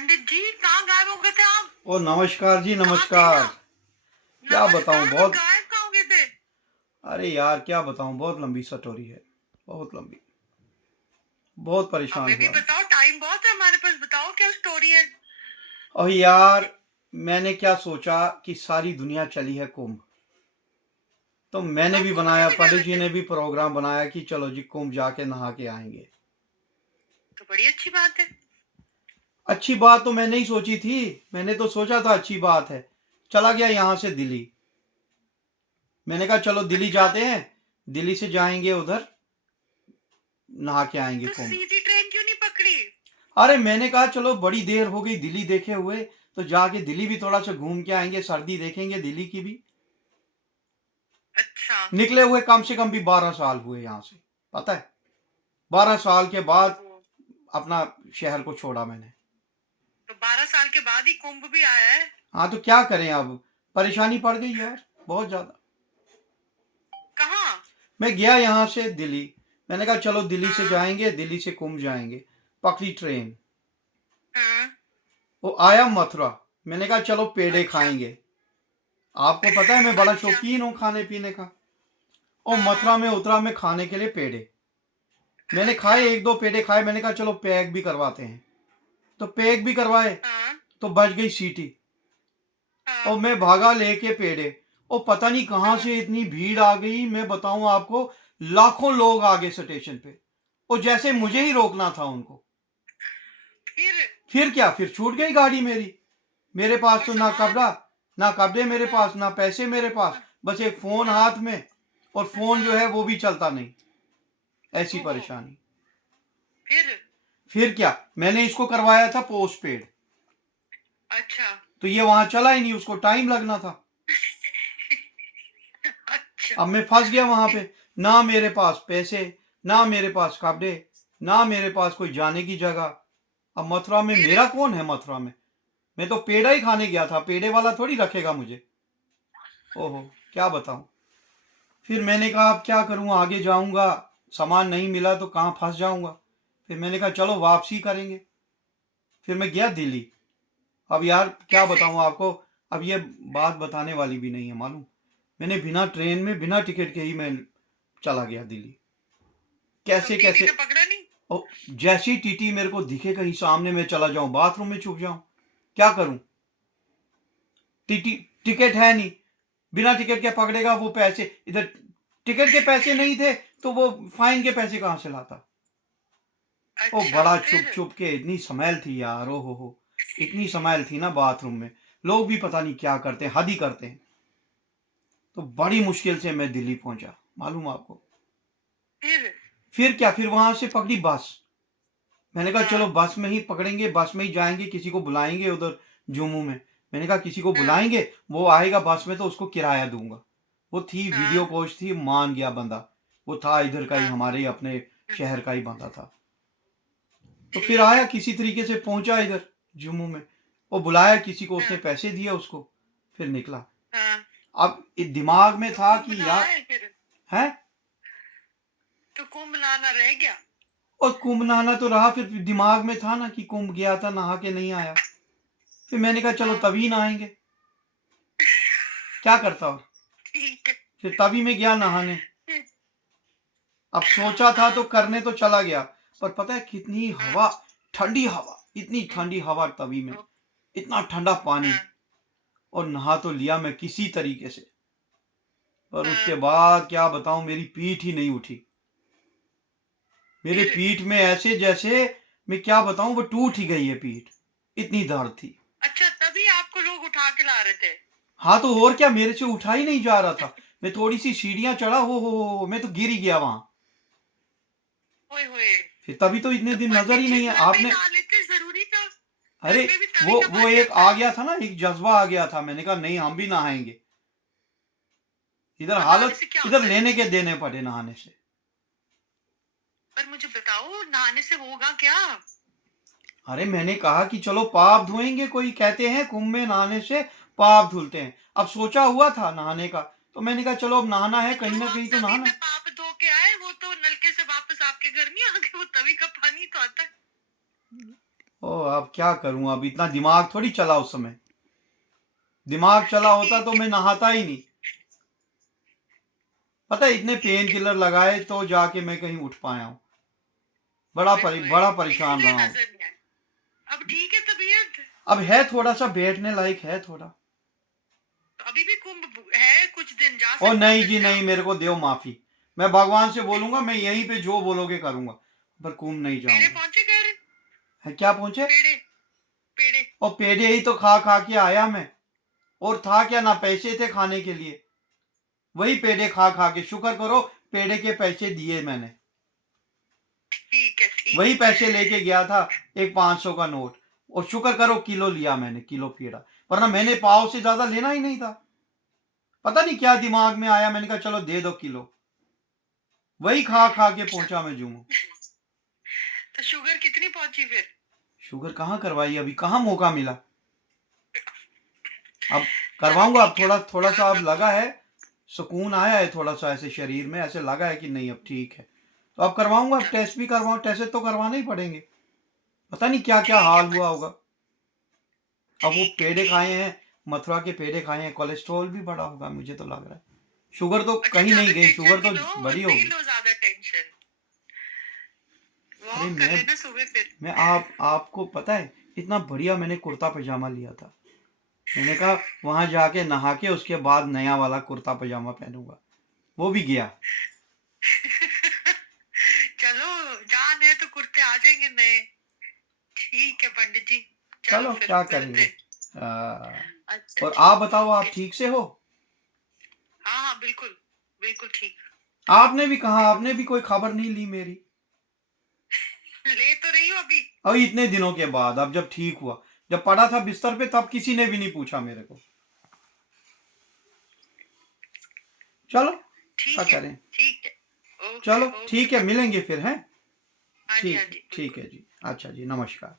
पंडित जी कहाँ गायब हो गए थे आप? ओ नमस्कार जी, कहाँ थे नमस्कार। आप? क्या बताऊं, नमस्कार, बहुत। गायब कहाँ हो गए थे? अरे यार, क्या बताऊं, बहुत लंबी स्टोरी है। बहुत लंबी। बहुत परेशान हमें भी हुआ मैं। बताओ, टाइम बहुत है हमारे पास, बताओ क्या स्टोरी है। और यार, मैंने क्या सोचा कि सारी दुनिया चली है कुंभ। तो तो मैंने आप भी कुंभ क्यों बनाया, नहीं जा पंडित रहे जी थे? ने भी प्रोग्राम बनाया कि चलो जी कुंभ जाके नहा के आएंगे। तो बड़ी अच्छी बात है। अच्छी बात तो मैंने ही सोची थी। मैंने तो सोचा था अच्छी बात है। चला गया यहाँ से दिल्ली। मैंने कहा चलो दिल्ली अच्छा, जाते हैं। दिल्ली से जाएंगे उधर, नहा के आएंगे तो कुंभ। सीधी ट्रेन क्यों नहीं पकड़ी? अरे मैंने कहा चलो बड़ी देर हो गई दिल्ली देखे हुए, तो जाके दिल्ली भी थोड़ा सा घूम के आएंगे, सर्दी देखेंगे दिल्ली की भी। अच्छा। निकले हुए कम से कम भी 12 साल हुए यहाँ से, पता है। 12 साल के बाद ओहो, अपना शहर को छोड़ा मैंने। तो 12 साल के बाद ही कुंभ भी आया है? हाँ तो क्या करें अब, परेशानी पड़ गई यार, बहुत ज्यादा। कहाँ? मैं गया यहाँ से दिल्ली। मैंने कहा चलो दिल्ली से हाँ। जाएंगे, दिल्ली से कुंभ जाएंगे। पकड़ी ट्रेन। हाँ। वो आया मथुरा। मैंने कहा चलो पेड़े अच्छा। खाएंगे। आपको पता है मैं बड़ा अच्छा। शौकीन हूँ खाने पीने का। और हाँ। मथुरा में उतरा मैं खाने के लिए पेड़े। मैंने अच्छा। खाए, एक दो पेड़े खाए। मैंने कहा चलो पैक भी करवाते हैं। तो पैक भी करवाए। हाँ। तो बज गई सीटी। हाँ। और मैं भागा लेके पेड़े। और पता नहीं कहां हाँ। से इतनी भीड़ आ गई, मैं बताऊं आपको। लाखों लोग आ गए स्टेशन पे। और जैसे मुझे ही रोकना था उनको। फिर? फिर क्या, फिर छूट गई गाड़ी मेरी। मेरे पास और तो ना सामान? कपड़ा, ना कपड़े मेरे हाँ। पास, ना पैसे मेरे पास। हाँ। बस एक फोन हाँ। हाथ में। और फोन जो हाँ। है वो भी चलता नहीं। ऐसी ओहो। परेशानी। फिर? फिर क्या, मैंने इसको करवाया था पोस्ट पेड। अच्छा। तो ये वहां चला ही नहीं, उसको टाइम लगना था। अच्छा। अब मैं फंस गया वहां पे। ना मेरे पास पैसे, ना मेरे पास कपड़े, ना मेरे पास कोई जाने की जगह। अब मथुरा में फिर? मेरा कौन है मथुरा में। मैं तो पेड़ा ही खाने गया था, पेड़े वाला थोड़ी रखेगा मुझे। ओहो, क्या बताऊं। फिर मैंने कहा अब क्या करूं, आगे जाऊंगा, सामान नहीं मिला तो कहां फंस जाऊंगा। फिर मैंने कहा चलो वापसी करेंगे। फिर मैं गया दिल्ली। अब यार क्या कैसे? बताऊं आपको। अब ये बात बताने वाली भी नहीं है मालूम। मैंने बिना ट्रेन में, बिना टिकट के ही मैं चला गया दिल्ली। तो कैसे टीटी कैसे। ने पकड़ा नहीं? ओ, जैसी टीटी मेरे को दिखे कहीं सामने, में चला जाऊं बाथरूम में छुप जाऊं। क्या करूं। टीटी, टिकट है नहीं। बिना टिकट के पकड़ेगा वो पैसे इधर। टिकट के पैसे नहीं थे तो वो फाइन के पैसे कहां से लाता। ओ अच्छा। बड़ा चुप फिर? चुप के, इतनी समैल थी यार, ओ हो। इतनी समैल थी ना बाथरूम में। लोग भी पता नहीं क्या करते हैं, हद ही करते हैं। तो बड़ी मुश्किल से मैं दिल्ली पहुंचा, मालूम आपको। फिर? फिर क्या, फिर वहां से पकड़ी बस। मैंने कहा चलो हाँ। बस में ही पकड़ेंगे, बस में ही जाएंगे, किसी को बुलाएंगे उधर जम्मू में। मैंने कहा किसी को हाँ। बुलाएंगे, वो आएगा बस में तो उसको किराया दूंगा। वो थी वीडियो हाँ। कोच थी, मान गया बंदा। वो था इधर का ही, हाँ। हमारे अपने हाँ, शहर का ही बंदा था। तो फिर ठीक आया, है। किसी तरीके से पहुंचा इधर जम्मू में। वो बुलाया किसी को, उसने हाँ। पैसे दिए उसको। फिर निकला। हाँ। अब दिमाग में तो था कुंभ कि यार, नहाए फिर? है। तो कुंभ नहाना रह गया? और कुंभ नहाना तो रहा, फिर दिमाग में था ना कि कुंभ गया था, नहा के नहीं आया। फिर मैंने कहा चलो हाँ। तभी नहाएंगे। क्या करता और। ठीक है। फिर तभी मैं गया नहाने। अब सोचा था तो हाँ। करने तो चला गया। पर पता है कितनी हाँ। हवा, ठंडी हवा, इतनी ठंडी हवा तवी में। इतना ठंडा पानी। हाँ। और नहा तो लिया मैं किसी तरीके से। पर उसके हाँ। बाद क्या बताऊं, मेरी पीठ ही नहीं उठी। मेरे फिर? पीठ में ऐसे जैसे, मैं क्या बताऊं, वो टूट ही गई है पीठ। इतनी दर्द थी। अच्छा, तभी आपको लोग उठा के ला रहे थे? हाँ तो और क्या, मेरे से उठा ही नहीं जा रहा था। मैं थोड़ी सी सीढ़ियां चढ़ा, हो मैं तो गिर ही गया वहां। ओए होए। फिर तभी तो इतने तो दिन नजर पंडित ही जी नहीं है घर में ही आपने। नहा लेते, जरूरी था? घर अरे में भी तभी वो का वो बन एक जाता आ है। गया था ना, एक जज्बा आ गया था। मैंने कहा नहीं, हम भी नहाएंगे। इधर और नहाने हालत, से क्या इधर होता है? लेने के देने पड़े नहाने से। पर मुझे बताओ, नहाने से होगा क्या? अरे मैंने कहा कि चलो पाप धोएंगे, कोई कहते हैं कुंभ में नहाने से पाप धुलते हैं। अब सोचा हुआ था नहाने का। तो मैंने कहा चलो अब नहाना है, तो कहीं जो ना आप कहीं तो तभी नहाना में है। पाप धो के आए, वो तो नलके से वापस आपके घर नहीं आ गए, वो तभी का पानी तो आता है। ओ अब क्या करूं, अब इतना दिमाग थोड़ी चला उस समय। दिमाग चला होता तो मैं नहाता ही नहीं। पता है इतने पेन किलर लगाए तो जाके मैं कहीं उठ पाया हूँ। ओए होए, बड़ा परेशान इसीलिए रहा हूँ। नजर नहीं आया। अब ठीक है तबीयत? अब है थोड़ा सा बैठने लायक है थोड़ा। तो अभी भी कुंभ है, कुछ दिन जा ओ सकते हो नहीं फिर जी से नहीं, आप। मेरे को दो माफी। मैं भगवान से बोलूंगा, मैं यहीं पे जो बोलोगे करूंगा, पर कुंभ नहीं पेड़े जाऊंगा। पहुंचे कह रहे? है क्या पहुंचे? पेड़े, पेड़े। और पेड़े ही तो खा खा के आया मैं। और था क्या, ना पैसे थे खाने के लिए। वही पेड़े खा खा के, शुक्र करो पेड़े के पैसे दिए मैंने। ठीक है, ठीक वही है। पैसे लेके गया था, एक 500 का नोट। और शुक्र करो किलो लिया मैंने, किलो पेड़ा। वरना मैंने पाव से ज्यादा लेना ही नहीं था। पता नहीं क्या दिमाग में आया, मैंने कहा चलो दे दो किलो। वही खा खा के पहुंचा मैं जूं। तो शुगर कितनी पहुंची फिर? शुगर कहाँ करवाई, अभी कहाँ मौका मिला। अब चलो करवाऊंगा, अब ठीक है, थोड़ा थोड़ा सा ध्यान अब रखो। लगा है। सुकून आया है थोड़ा सा, ऐसे शरीर में ऐसे लगा है कि नहीं अब ठीक है। तो अब करवाऊंगा, अब चलो टेस्ट भी करवाऊं, टेस्ट तो करवाने ही पड़ेंगे। पता नहीं क्या क्या ठीक है हाल हुआ बस। होगा। अब वो ठीक है, पेड़े ठीक खाए है। हैं, मथुरा के पेड़े खाए हैं, कोलेस्ट्रॉल भी बढ़ा होगा मुझे तो लग रहा है। शुगर तो अच्छा, कहीं नहीं ज्यादा गई, शुगर टेंशन तो नहीं लो, बढ़ी नहीं होगी। लो ज्यादा टेंशन। अरे वॉक कर लेना सुबह फिर। मैं आपको पता है, इतना बढ़िया मैंने कुर्ता पजामा लिया था। मैंने कहा वहां जाके नहा के उसके बाद नया वाला कुर्ता पजामा पहनूंगा। वो भी गया। चलो, जान है तो कुर्ते आ जाएंगे नए। ठीक है पंडित जी, चलो चलो फिर क्या मिलते करेंगे। हैं। अच्छा और जी। आप बताओ, आप ओके जी। ठीक से हो? हाँ हाँ, बिल्कुल, बिल्कुल ठीक। आपने भी कहा, आपने भी कोई खबर नहीं ली मेरी। ले तो रही हो अभी। अभी इतने दिनों के बाद, अब जब ठीक हुआ, जब पड़ा था बिस्तर पे, तब किसी ने भी नहीं पूछा मेरे को। चलो क्या ठीक है, करें। ठीक है। ओके, चलो ओके ठीक है, पंडित मिलेंगे जी। फिर हैं। हाँ जी, हाँ जी, ठीक बिल्कुल। है जी। अच्छा जी, नमस्कार।